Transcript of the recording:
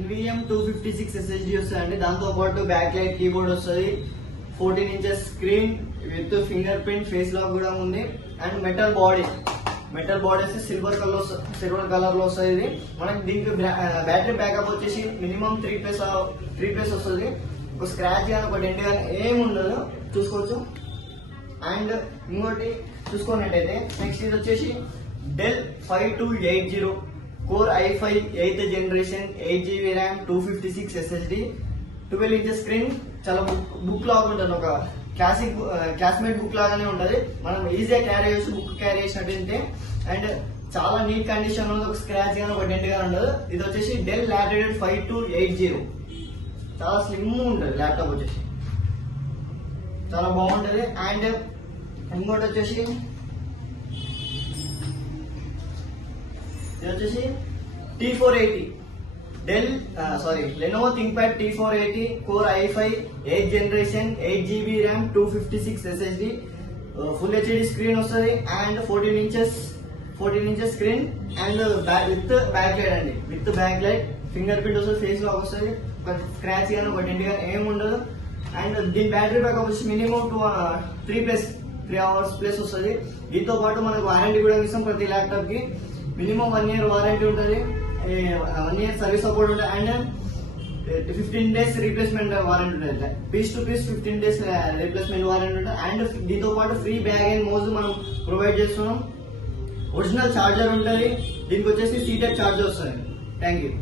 NVM 256 SSD వస్తుంది. దాంతో పాటు బ్యాక్ లైట్ కీబోర్డ్ వస్తుంది, 14 inches screen with finger print, face lock కూడా ఉంది. అండ్ మెటల్ బాడీ వస్తే సిల్వర్ కలర్ లో వస్తుంది. ఇది మనకి దీనికి బ్యాటరీ బ్యాకప్ వచ్చేసి మినిమం 3+ వస్తుంది. ఒక స్క్రాచ్ కానీ ఒక డెంట్ కానీ ఏమి ఉండదు, చూసుకోవచ్చు. అండ్ ఇంకోటి చూసుకున్నట్టయితే నెక్స్ట్ ఇది వచ్చేసి Dell 5280 core i5 8th generation 8GB RAM 256 SSD 12 inches screen. చాలా బుక్ లాగా ఉంటుంది, ఒక క్లాస్మేట్ బుక్ లాగానే ఉంటుంది. మనం ఈజీగా క్యారీ చేయొచ్చు, బుక్ క్యారీ చేసినట్టు. అండ్ చాలా నీట్ కండిషన్ ఉంది, ఒక స్క్రాచ్ కానీ ఒక డెంట్ కానీ ఉండదు. ఇది వచ్చేసి డెల్ లాటిట్యూడ్ 5280, చాలా స్లిమ్ ఉంటుంది ల్యాప్టాప్ వచ్చేసి, చాలా బాగుంటుంది. అండ్ ఇంకోటి వచ్చేసి ఇది వచ్చేసి T480 Lenovo ThinkPad T480 Core i5 8th generation 8GB RAM 256 SSD full HD screen వస్తుంది. And 14 inches screen. And with back light అండి, with back light, finger print వస్తుంది, ఫేస్ లాక్ వస్తుంది. ఒక స్క్రాచ్ కానీ ఒక డెంట్ కానీ ఏమి ఉండదు. అండ్ దీని బ్యాటరీ బ్యాకప్ వచ్చి మినిమం 3 hours ప్లస్ వస్తుంది. దీంతో పాటు మనకు వారంటీ కూడా ఇస్తాం ప్రతి ల్యాప్టాప్ కి. మినిమం 1 year వారంటీ ఉంటుంది, 1 year సర్వీస్ సపోర్ట్ ఉంటుంది. అండ్ 15 days రీప్లేస్మెంట్ వారంటీ ఉంటుంది. Piece to piece 15 days replacement warranty ఉంటుంది. అండ్ దీంతో పాటు ఫ్రీ బ్యాగ్ అండ్ మౌజ్ మనం ప్రొవైడ్ చేస్తున్నాం. ఒరిజినల్ చార్జర్ ఉంటుంది. దీనికి వచ్చేసి సీటెడ్ చార్జర్ వస్తుంది. Thank you.